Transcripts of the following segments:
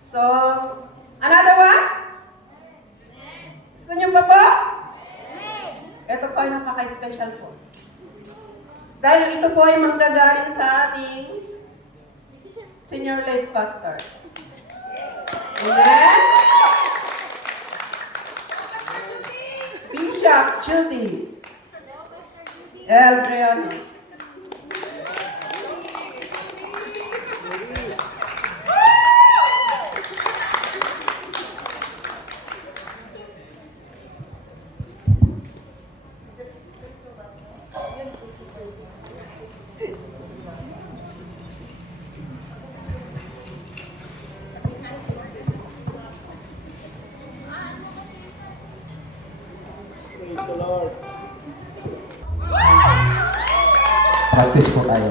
So, another one? Gusto niyo pa po? Ito po ay napaka-special po. Dahil ito po ay manggagaling sa ating senior late pastor. Amen? Bishop Judy L. Breanos. Praise the Lord. Practice po tayo.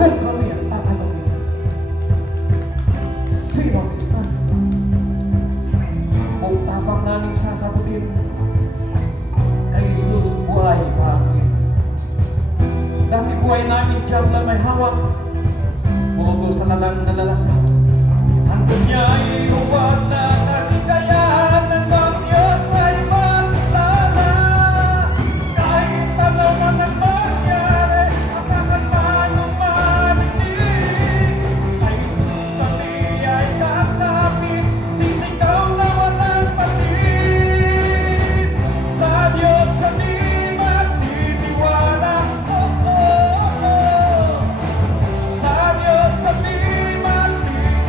Kung kami ang tatanungin, sino ang Kristiyan? Kung tapang naming sasagutin, kay Jesus buhay pa amin. Dati buhay namin diyang na may hawak, puro sa lalang nalalasap. Hanggang niya ay uwag na nakikayahan ng mga Diyos ay matlala. Kahit ano man ang mangyari, hanggang paano marinig, kay Jesus kami ay tatapit, sisigaw na walang patin. Sa Diyos kami magtitiwala, oh, oh, oh. Sa Diyos kami magtitiwala.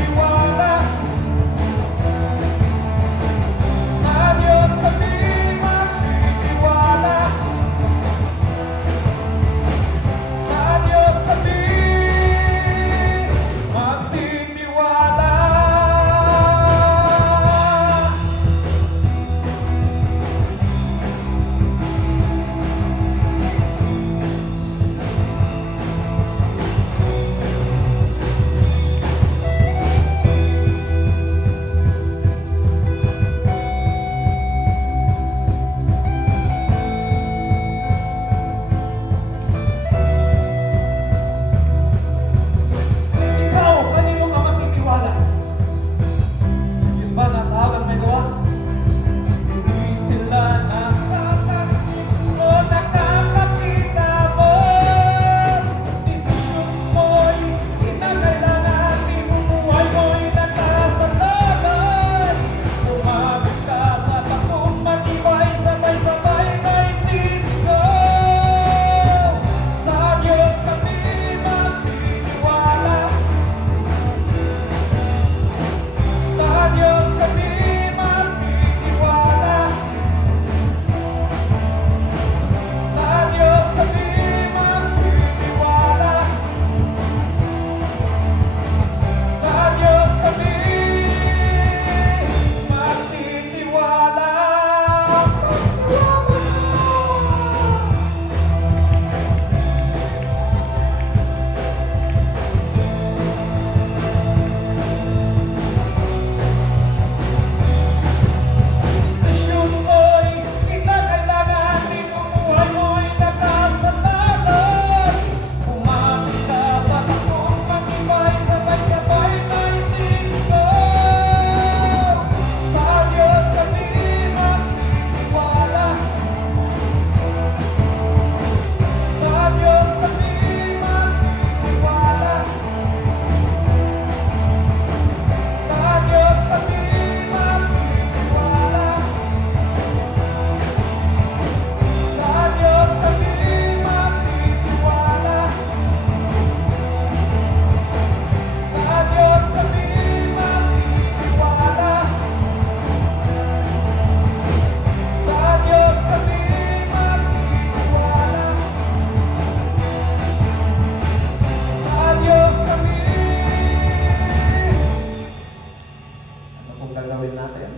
pong gagawin natin?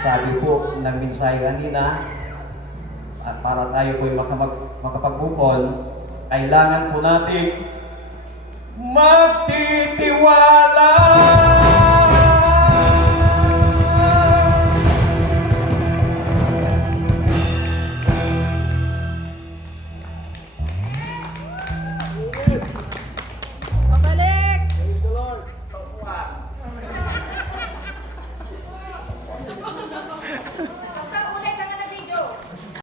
Sabi po ng mensahe kanina, at para tayo po'y makapag-move, kailangan po natin magtitiwala.